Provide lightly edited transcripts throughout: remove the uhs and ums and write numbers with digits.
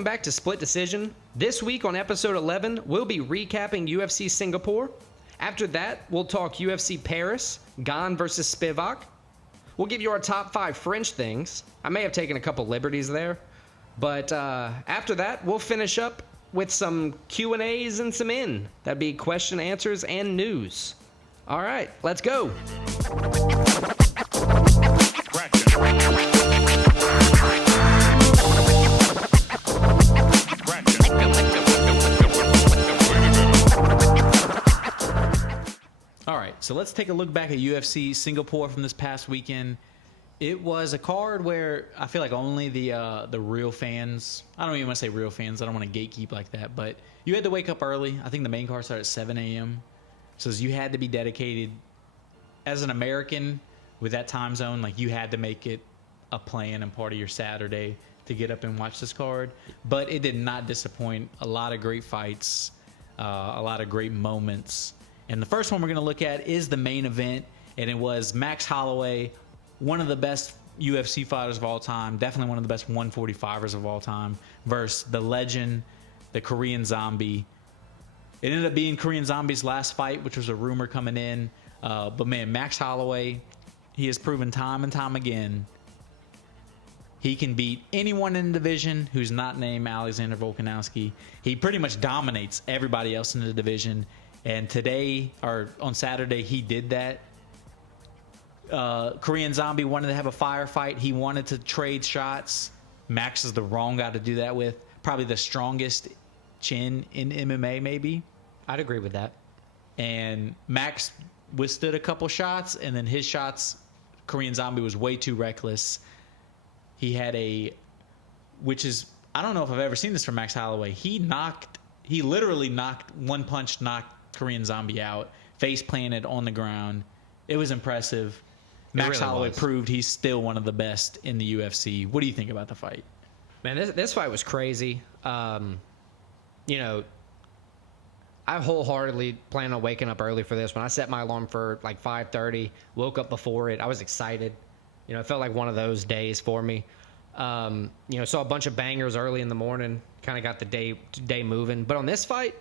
welcome back to Split Decision. This week on episode 11, we'll be recapping UFC Singapore. After that, we'll talk UFC Paris, Gane versus Spivak. We'll give you our top 5 French things. I may have taken a couple liberties there. But after that, we'll finish up with some Q&As and some that'd be question, answers, and news. All right, let's go. All right, so let's take a look back at UFC Singapore from this past weekend. It was a card where I feel like only the real fans, I don't even want to say real fans, I don't want to gatekeep like that, but you had to wake up early. I think the main card started at 7 a.m. So you had to be dedicated. As an American with that time zone, like, you had to make it a plan and part of your Saturday to get up and watch this card. But it did not disappoint. A lot of great fights, a lot of great moments. And the first one we're going to look at is the main event, and it was Max Holloway, one of the best UFC fighters of all time, definitely one of the best 145ers of all time, versus the legend, the Korean Zombie. It ended up being Korean Zombie's last fight, which was a rumor coming in. But man, Max Holloway, he has proven time and time again he can beat anyone in the division who's not named Alexander Volkanovski. He pretty much dominates everybody else in the division. And today, or on Saturday, he did that. Korean Zombie wanted to have a firefight. He wanted to trade shots. Max is the wrong guy to do that with. Probably the strongest chin in MMA, maybe. I'd agree with that. And Max withstood a couple shots, and then his shots, Korean Zombie was way too reckless. He had which is, I don't know if I've ever seen this from Max Holloway. He literally knocked Korean Zombie out, face planted on the ground. It was impressive. Max Holloway proved he's still one of the best in the UFC. What do you think about the fight? Man, this fight was crazy. I wholeheartedly plan on waking up early for this. When I set my alarm for like 5:30, woke up before it. I was excited. It felt like one of those days for me. Saw a bunch of bangers early in the morning. Kind of got the day moving. But on this fight,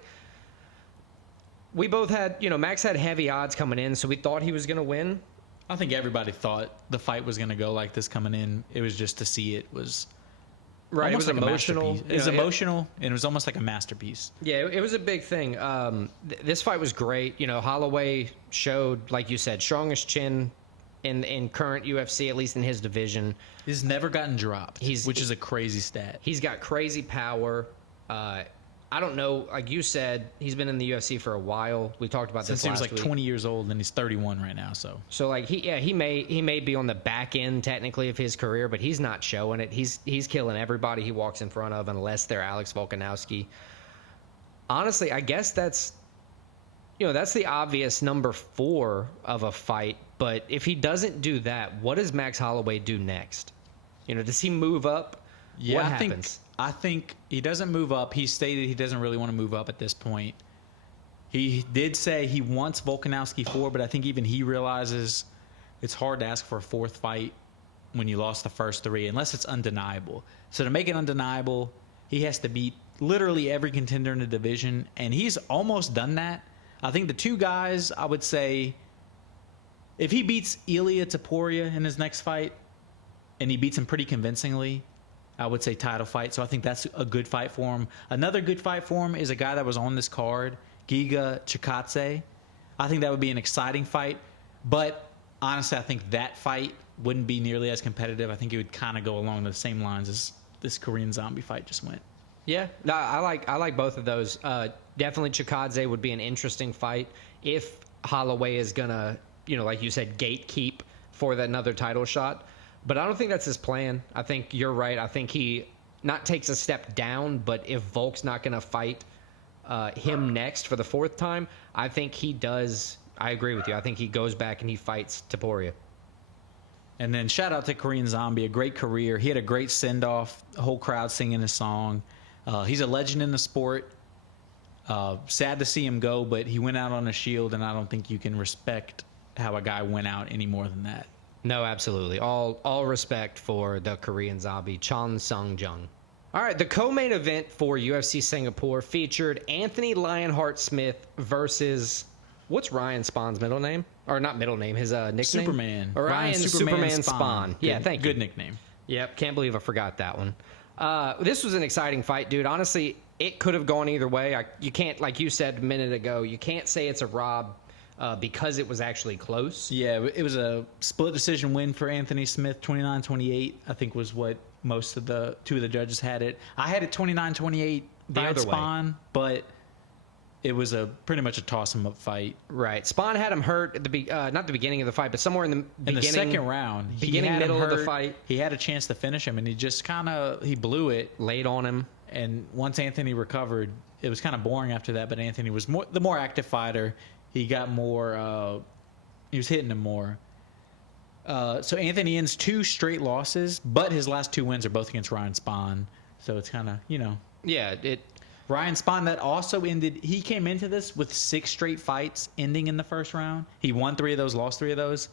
we both had, Max had heavy odds coming in, so we thought he was going to win. I think everybody thought the fight was going to go like this coming in. It was just to see it was right. It was like emotional. It was emotional, and it was almost like a masterpiece. Yeah, it was a big thing. This fight was great. Holloway showed, like you said, strongest chin in current UFC, at least in his division. He's never gotten dropped, which is a crazy stat. He's got crazy power. I don't know, like you said, he's been in the UFC for a while. We talked about Since this last he was like 20 years old, and he's 31 right now. So like he may be on the back end technically of his career, but he's not showing it. He's killing everybody he walks in front of, unless they're Alex Volkanovski. Honestly, I guess that's the obvious number 4 of a fight. But if he doesn't do that, what does Max Holloway do next? Does he move up? Yeah, what happens? I think he doesn't move up. He stated he doesn't really want to move up at this point. He did say he wants Volkanovski 4, but I think even he realizes it's hard to ask for a 4th fight when you lost the first 3, unless it's undeniable. So to make it undeniable, he has to beat literally every contender in the division, and he's almost done that. I think the 2 guys, I would say, if he beats Ilia Topuria in his next fight, and he beats him pretty convincingly, I would say title fight. So I think that's a good fight for him. Another good fight for him is a guy that was on this card, Giga Chikadze. I think that would be an exciting fight. But honestly, I think that fight wouldn't be nearly as competitive. I think it would kind of go along the same lines as this Korean Zombie fight just went. Yeah, no, I like both of those. Definitely Chikadze would be an interesting fight if Holloway is gonna, like you said, gatekeep for another title shot. But I don't think that's his plan. I think you're right. I think he not takes a step down, but if Volk's not going to fight him next for the 4th time, I think he does. I agree with you. I think he goes back and he fights Topuria. And then shout out to Korean Zombie, a great career. He had a great send-off, the whole crowd singing his song. He's a legend in the sport. Sad to see him go, but he went out on a shield, and I don't think you can respect how a guy went out any more than that. No, absolutely. All respect for the Korean Zombie, Chon Sung-jung. All right, the co-main event for UFC Singapore featured Anthony Lionheart Smith versus what's Ryan Spawn's middle name? Or not middle name, his nickname? Superman. Ryan Superman Spawn. Yeah, Good, thank you. Good nickname. Yep, can't believe I forgot that one. This was an exciting fight, dude. Honestly, it could have gone either way. You can't, like you said a minute ago, you can't say it's a rob because it was actually close. Yeah, it was a split decision win for Anthony Smith, 29-28, I think was what most of the two of the judges had it. I had it 29-28 The by other way. Spawn, but it was pretty much a toss-em-up fight. Right. Spawn had him hurt at not the beginning of the fight, but somewhere in the beginning. In the second round, Middle of the fight. He had a chance to finish him, and he just he blew it. Laid on him. And once Anthony recovered, it was kind of boring after that, but Anthony was the more active fighter. He got more, he was hitting him more. So Anthony ends 2 straight losses, but his last 2 wins are both against Ryan Spawn. So it's kind of, Yeah, Ryan Spawn, that also ended, he came into this with 6 straight fights ending in the first round. He won 3 of those, lost 3 of those.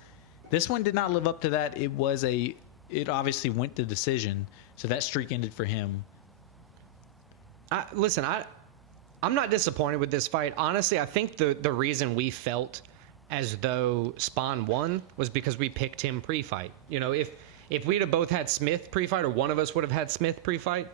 This one did not live up to that. It obviously went to decision, so that streak ended for him. Listen, I'm not disappointed with this fight. Honestly, I think the reason we felt as though Spawn won was because we picked him pre-fight. If we'd have both had Smith pre-fight, or one of us would have had Smith pre-fight,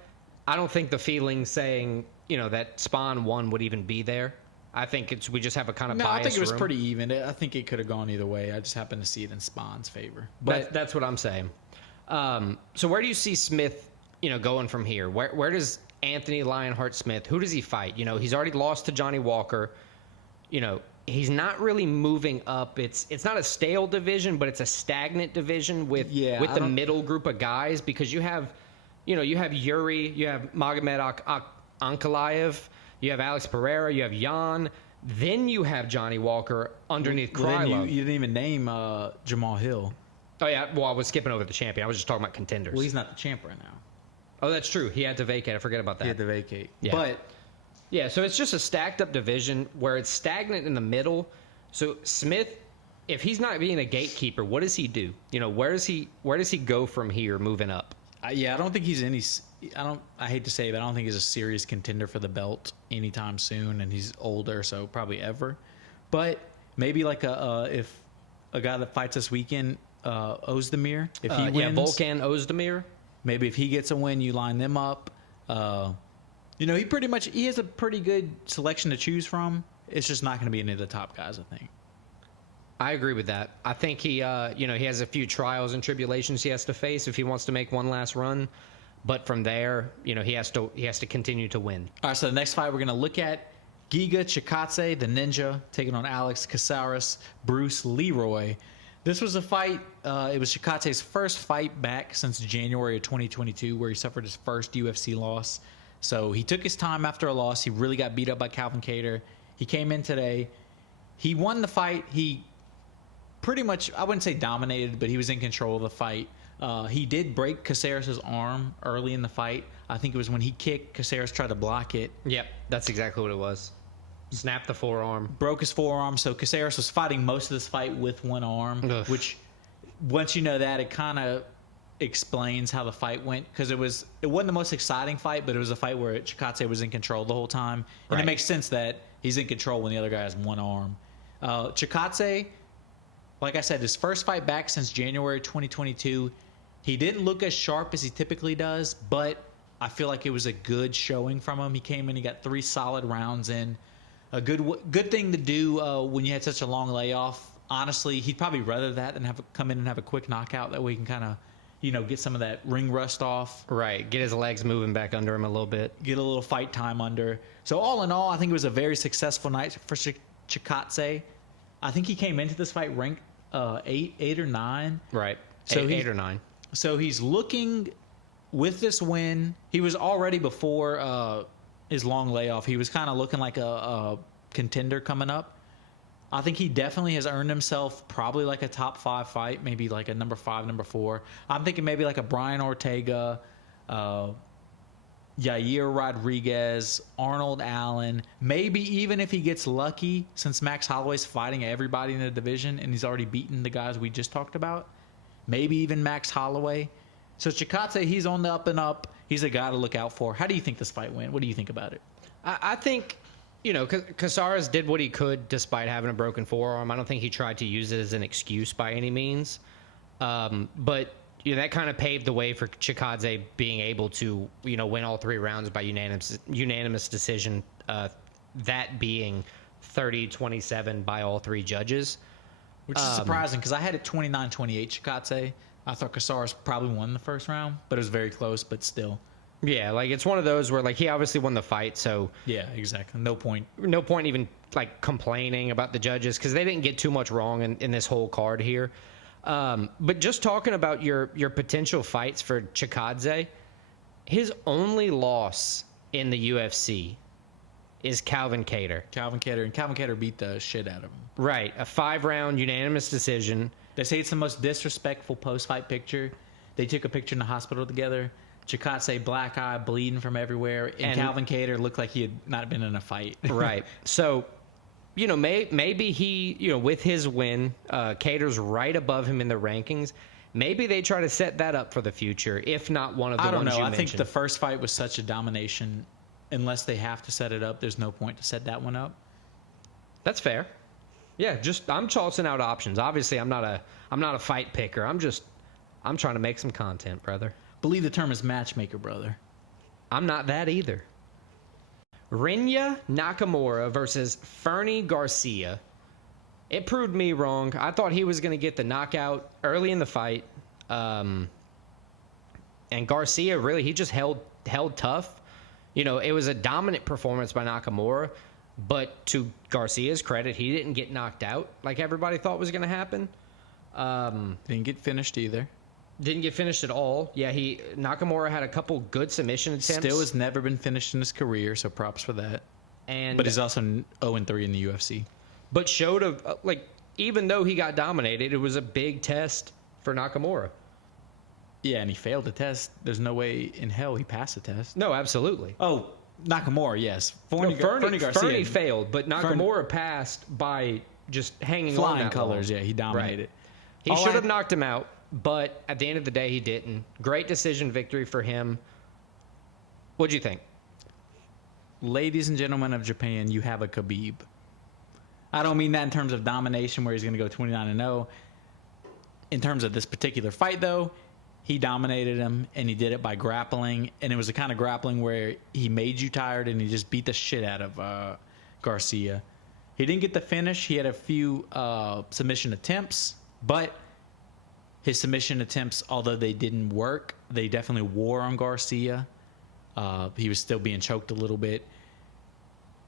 I don't think the feeling saying, that Spawn won would even be there. I think we just have a kind of bias. I think it was pretty even. I think it could have gone either way. I just happened to see it in Spawn's favor. But that's what I'm saying. So where do you see Smith, going from here? Where does Anthony Lionheart Smith, who does he fight? He's already lost to Johnny Walker. He's not really moving up. It's not a stale division, but it's a stagnant division with the middle group of guys, because you have Yuri, you have Magomed Ankalaev, you have Alex Pereira, you have Jan, then you have Johnny Walker underneath Krylov. You didn't even name Jamal Hill. Oh yeah, well I was skipping over the champion. I was just talking about contenders. Well, he's not the champ right now. Oh, that's true. He had to vacate. I forget about that. He had to vacate. Yeah. But yeah, so it's just a stacked up division where it's stagnant in the middle. So Smith, if he's not being a gatekeeper, what does he do? Where does he go from here moving up? I don't think he's any. I hate to say it, but I don't think he's a serious contender for the belt anytime soon, and he's older, so probably ever. But maybe like if a guy that fights this weekend, Ozdemir, if he wins, Volkan Ozdemir. Maybe if he gets a win, you line them up. He has a pretty good selection to choose from. It's just not going to be any of the top guys, I think. I agree with that. I think he has a few trials and tribulations he has to face if he wants to make one last run. But from there, he has to continue to win. All right, so the next fight we're going to look at, Giga Chikadze, the Ninja, taking on Alex Caceres, Bruce Leroy. This was a fight, it was Chikadze's first fight back since January of 2022, where he suffered his first UFC loss. So he took his time after a loss. He really got beat up by Calvin Kattar. He came in today. He won the fight. He pretty much, I wouldn't say dominated, but he was in control of the fight. He did break Caceres' arm early in the fight. I think it was when he kicked, Caceres tried to block it. Yep, that's exactly what it was. Snapped the forearm. Broke his forearm, so Caceres was fighting most of this fight with one arm, which, once you know that, it kind of explains how the fight went, because it wasn't the most exciting fight, but it was a fight where Chikadze was in control the whole time. And It makes sense that he's in control when the other guy has one arm. Chikadze, like I said, his first fight back since January 2022, he didn't look as sharp as he typically does, but I feel like it was a good showing from him. He came in, he got 3 solid rounds in. A good thing to do when you had such a long layoff. Honestly, he'd probably rather that than come in and have a quick knockout. That way he can kind of, get some of that ring rust off. Right. Get his legs moving back under him a little bit. Get a little fight time under. So all in all, I think it was a very successful night for Chikadze. I think he came into this fight ranked 8 or 9. Right. So 8 or 9. So he's looking, with this win, he was already before his long layoff, he was kind of looking like a contender coming up. I think he definitely has earned himself probably like a top 5 fight, maybe like a number 5, number 4. I'm thinking maybe like a Brian Ortega, Yair Rodriguez, Arnold Allen. Maybe even if he gets lucky, since Max Holloway's fighting everybody in the division and he's already beaten the guys we just talked about, maybe even Max Holloway. So Chikadze, he's on the up and up. He's a guy to look out for. How do you think this fight went? What do you think about it? I think, Casares did what he could despite having a broken forearm. I don't think he tried to use it as an excuse by any means. But that kind of paved the way for Chikadze being able to, win all 3 rounds by unanimous decision, that being 30-27 by all 3 judges. Which is surprising because I had it 29-28 Chikadze. I thought Casares probably won the first round, but it was very close, but still. Yeah, it's one of those where he obviously won the fight, so yeah, exactly. No point even complaining about the judges because they didn't get too much wrong in this whole card here. But just talking about your potential fights for Chikadze, his only loss in the UFC is Calvin Kattar. Calvin Kattar beat the shit out of him. Right, a 5-round unanimous decision. They say it's the most disrespectful post-fight picture. They took a picture in the hospital together. Chikadze black eye, bleeding from everywhere, and Calvin Kattar looked like he had not been in a fight. Right. So, maybe he, with his win, Kattar's right above him in the rankings. Maybe they try to set that up for the future, if not one of the ones you mentioned. I don't know. I think the first fight was such a domination. Unless they have to set it up, there's no point to set that one up. That's fair. Yeah, I'm tossing out options. Obviously, I'm not a fight picker. I'm trying to make some content, brother. Believe the term is matchmaker, brother. I'm not that either. Rinya Nakamura versus Fernie Garcia. It proved me wrong. I thought he was going to get the knockout early in the fight. And Garcia, really, he just held tough. It was a dominant performance by Nakamura. But to Garcia's credit, he didn't get knocked out like everybody thought was going to happen. Didn't get finished either. Didn't get finished at all. Yeah, Nakamura had a couple good submission attempts. Still has never been finished in his career, so props for that. But he's also 0-3 in the UFC. But showed even though he got dominated, it was a big test for Nakamura. Yeah, and he failed the test. There's no way in hell he passed the test. No, absolutely. Oh, Nakamura, yes. Fernie Garcia failed, but Nakamura passed by just hanging on flying colors. Long. Yeah, he dominated. Right. He should have knocked him out, but at the end of the day, he didn't. Great decision victory for him. What'd you think? Ladies and gentlemen of Japan, you have a Khabib. I don't mean that in terms of domination where he's going to go 29-0. In terms of this particular fight, though, he dominated him, and he did it by grappling. And it was the kind of grappling where he made you tired, and he just beat the shit out of Garcia. He didn't get the finish. He had a few submission attempts, but his submission attempts, although they didn't work, they definitely wore on Garcia. He was still being choked a little bit.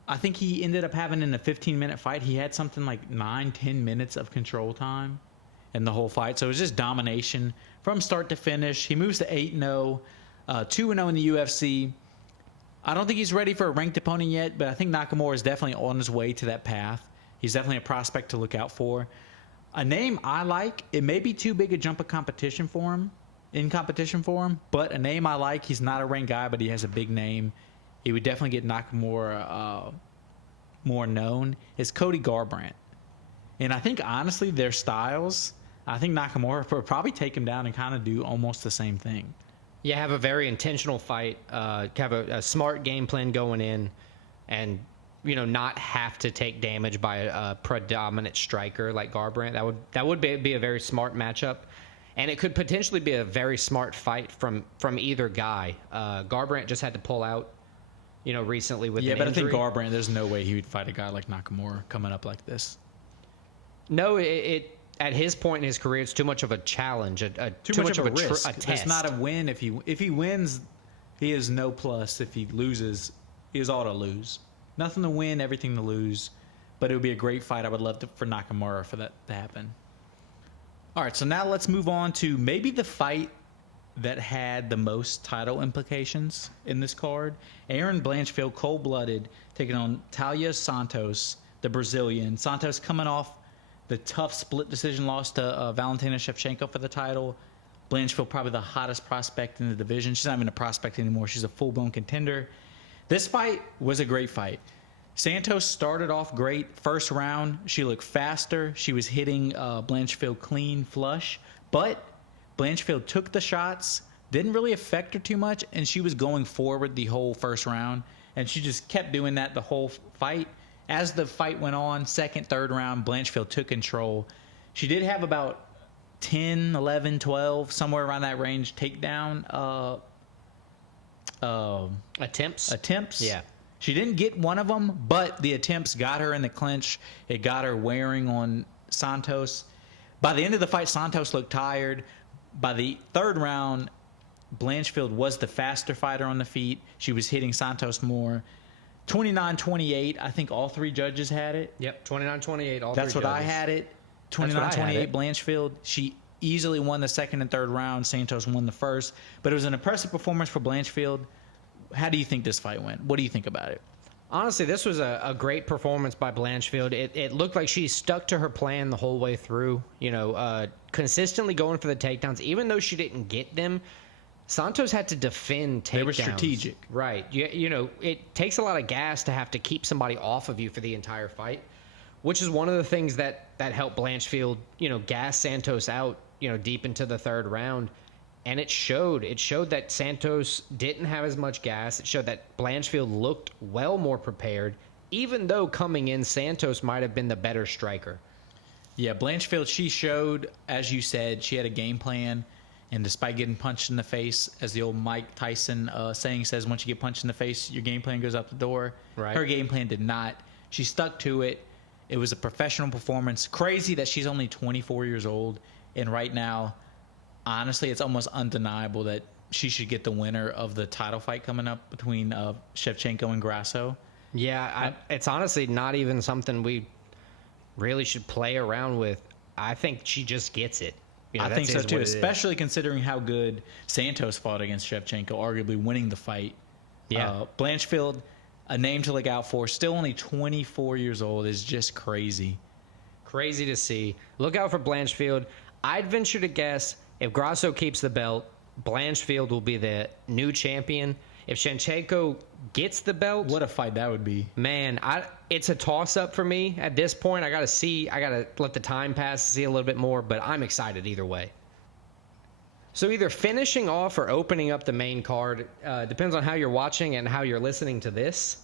I think he ended up having in a 15-minute fight, he had something like 9-10 minutes of control time in the whole fight. So it was just domination from start to finish. He moves to 8-0, 2-0 in the UFC. I don't think he's ready for a ranked opponent yet, but I think Nakamura is definitely on his way to that path. He's definitely a prospect to look out for. A name I like, it may be too big a jump of competition for him, but a name I like, he's not a ranked guy, but he has a big name. He would definitely get Nakamura more known, is Cody Garbrandt. And I think, honestly, their styles, I think Nakamura would probably take him down and kind of do almost the same thing. Yeah, have a very intentional fight, have a smart game plan going in, and not have to take damage by a predominant striker like Garbrandt. That would be a very smart matchup, and it could potentially be a very smart fight from either guy. Garbrandt just had to pull out, recently with an injury. I think Garbrandt, there's no way he would fight a guy like Nakamura coming up like this. No, it at his point in his career, it's too much of a challenge, too much of a risk. A test. It's not a win. If he wins, he is no plus. If he loses, he is all to lose. Nothing to win, everything to lose. But it would be a great fight. I would love for Nakamura for that to happen. All right, so now let's move on to maybe the fight that had the most title implications in this card. Aaron Blanchfield, cold-blooded, taking on Talia Santos, the Brazilian. Santos coming off the tough split decision loss to Valentina Shevchenko for the title. Blanchfield, probably the hottest prospect in the division. She's not even a prospect anymore. She's a full-blown contender. This fight was a great fight. Santos started off great. First round, she looked faster. She was hitting Blanchfield clean, flush. But Blanchfield took the shots, didn't really affect her too much, and she was going forward the whole first round, and she just kept doing that the whole fight. As the fight went on, second, third round, Blanchfield took control. She did have about 10, 11, 12, somewhere around that range takedown attempts. Yeah. She didn't get one of them, but the attempts got her in the clinch. It got her wearing on Santos. By the end of the fight, Santos looked tired. By the third round, Blanchfield was the faster fighter on the feet. She was hitting Santos more. 29-28, I think all three judges had it. Yep, 29-28, all That's three what I judges. had it. That's what I had 29-28 it. Blanchfield. She easily won the second and third round. Santos won the first. But it was an impressive performance for Blanchfield. How do you think this fight went? What do you think about it? Honestly, this was a great performance by Blanchfield. It looked like she stuck to her plan the whole way through, consistently going for the takedowns. Even though she didn't get them, Santos had to defend takedowns. They were strategic. Right. It takes a lot of gas to have to keep somebody off of you for the entire fight, which is one of the things that helped Blanchfield, gas Santos out, deep into the third round. And it showed. It showed that Santos didn't have as much gas. It showed that Blanchfield looked well more prepared, even though coming in, Santos might have been the better striker. Yeah, Blanchfield, she showed, as you said, she had a game plan. And despite getting punched in the face, as the old Mike Tyson saying says, once you get punched in the face, your game plan goes out the door. Right. Her game plan did not. She stuck to it. It was a professional performance. Crazy that she's only 24 years old. And right now, honestly, it's almost undeniable that she should get the winner of the title fight coming up between Shevchenko and Grasso. Yeah, it's honestly not even something we really should play around with. I think she just gets it. I think so too, especially considering how good Santos fought against Shevchenko, arguably winning the fight. Yeah. Blanchfield, a name to look out for, still only 24 years old, is just crazy. Crazy to see. Look out for Blanchfield. I'd venture to guess if Grasso keeps the belt, Blanchfield will be the new champion. If Shevchenko gets the belt, What a fight that would be. man, it's a toss-up for me at this point. I got to let the time pass to see a little bit more, but I'm excited either way. So either finishing off or opening up the main card, depends on how you're watching and how you're listening to this.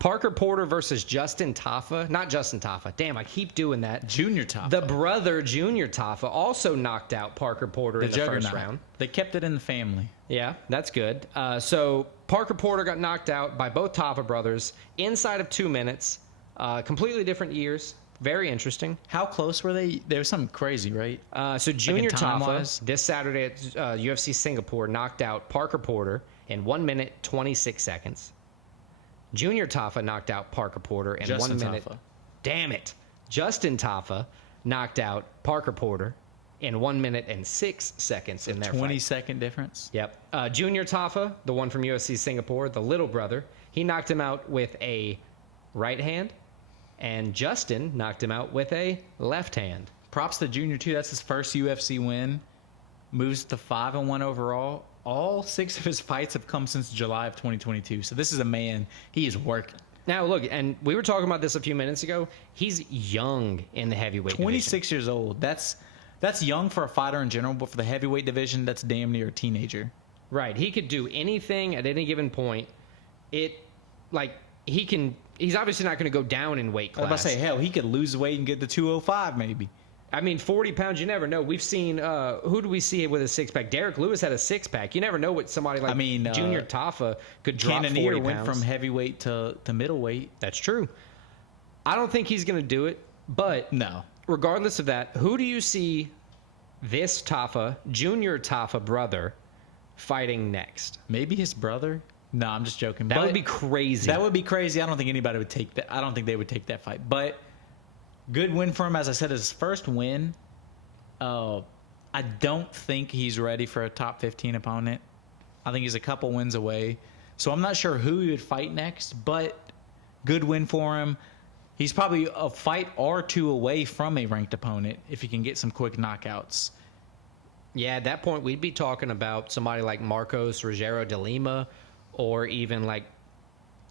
Parker Porter versus Justin Tafa. Not Justin Tafa. Damn, I keep doing that. Junior Tafa. The brother, Junior Tafa, also knocked out Parker Porter in the first round. They kept it in the family. Yeah, that's good. So Parker Porter got knocked out by both Tafa brothers inside of 2 minutes. Completely different years. Very interesting. How close were they? There was something crazy, right? So Junior time-wise? Tafa, this Saturday at UFC Singapore, knocked out Parker Porter in 1 minute, 26 seconds. Junior Tafa knocked out Parker Porter in Justin 1 minute. Tafa. Damn it. Justin Tafa knocked out Parker Porter in 1 minute and 6 seconds in their 20-second difference. Yep. Junior Tafa, the one from UFC Singapore, the little brother, he knocked him out with a right hand, and Justin knocked him out with a left hand. Props to Junior, too. That's his first UFC win. Moves to 5-1 overall. All 6 of his fights have come since July of 2022. So this is a man. He is working. Now, look, and we were talking about this a few minutes ago. He's young in the heavyweight division. 26 years old. That's young for a fighter in general, but for the heavyweight division, that's damn near a teenager. Right. He could do anything at any given point. He's obviously not going to go down in weight class. I was about to say, hell, he could lose weight and get to 205 maybe. I mean, 40 pounds, you never know. We've seen, who do we see with a six-pack? Derek Lewis had a six-pack. You never know what somebody like Junior Tafa could drop 40 Cannonier pounds. went from heavyweight to middleweight. That's true. I don't think he's going to do it, but No. regardless of that, who do you see this Tafa, Junior Tafa brother, fighting next? Maybe his brother? No, I'm just joking. That would be crazy. That would be crazy. I don't think anybody would take that. I don't think they would take that fight. But good win for him. As I said, his first win. I don't think he's ready for a top 15 opponent. I think he's a couple wins away. So I'm not sure who he would fight next, but good win for him. He's probably a fight or two away from a ranked opponent if he can get some quick knockouts. Yeah, at that point, we'd be talking about somebody like Marcos Rogero de Lima or even like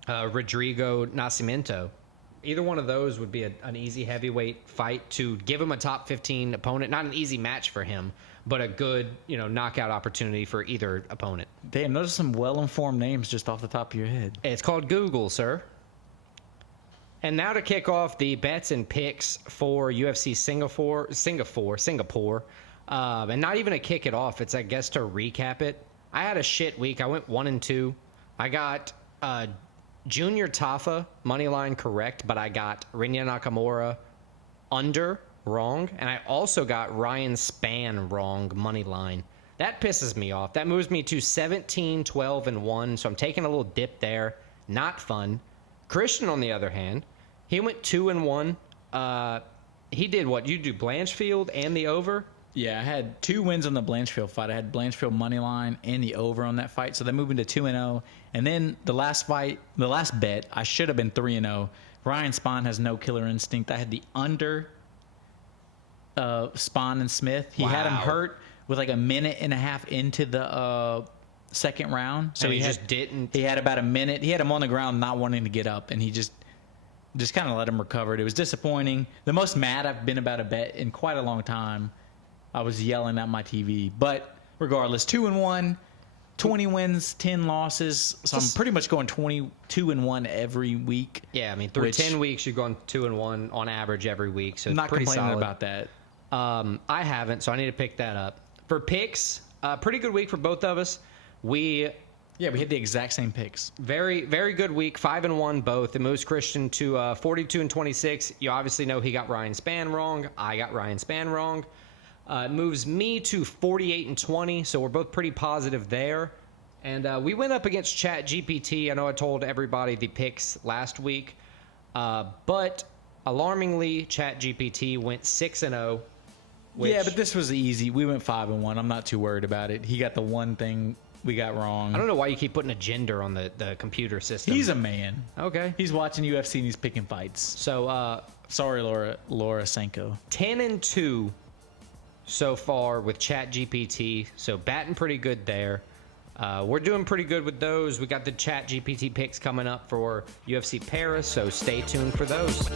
Rodrigo Nascimento. Either one of those would be an easy heavyweight fight to give him a top 15 opponent. Not an easy match for him, but a good, knockout opportunity for either opponent. Damn, those are some well-informed names just off the top of your head. It's called Google, sir. And now to kick off the bets and picks for UFC Singapore. And not even to kick it off, it's, I guess, to recap it. I had a shit week. I went 1-2. I got Junior Tafa money line correct, but I got Rinya Nakamura under wrong, and I also got Ryan Spann wrong money line. That pisses me off. That moves me to 17, 12, and 1, so I'm taking a little dip there. Not fun. Christian, on the other hand, he went 2-1. He did what? You do Blanchfield and the over? Yeah, I had 2 wins on the Blanchfield fight. I had Blanchfield money line and the over on that fight, so that moved into 2-0. And then the last bet, I should have been 3-0. Ryan Spahn has no killer instinct. I had the under Spahn and Smith. He had him hurt with like a minute and a half into the second round. So he just didn't. He had about a minute. He had him on the ground not wanting to get up, and he just kind of let him recover. It was disappointing. The most mad I've been about a bet in quite a long time. I was yelling at my TV. But regardless, 2-1, 20 wins, 10 losses. So I'm pretty much going 22-1 every week. Yeah, I mean, through 10 weeks, you're going 2-1 on average every week. So I'm it's not pretty complaining solid. about that. I haven't, so I need to pick that up. For picks, pretty good week for both of us. We hit the exact same picks. Very, very good week. 5-1 both. It moves Christian to 42-26. You obviously know he got Ryan Spann wrong. I got Ryan Spann wrong. It moves me to 48-20, so we're both pretty positive there. And we went up against ChatGPT. I know I told everybody the picks last week, but alarmingly, ChatGPT went 6-0. Yeah, but this was easy. We went 5-1. I'm not too worried about it. He got the one thing we got wrong. I don't know why you keep putting a gender on the computer system. He's a man. Okay. He's watching UFC and he's picking fights. So, sorry, Laura Senko. 10-2 so far with ChatGPT. So batting pretty good there. We're doing pretty good with those. We got the ChatGPT picks coming up for UFC Paris, so stay tuned for those.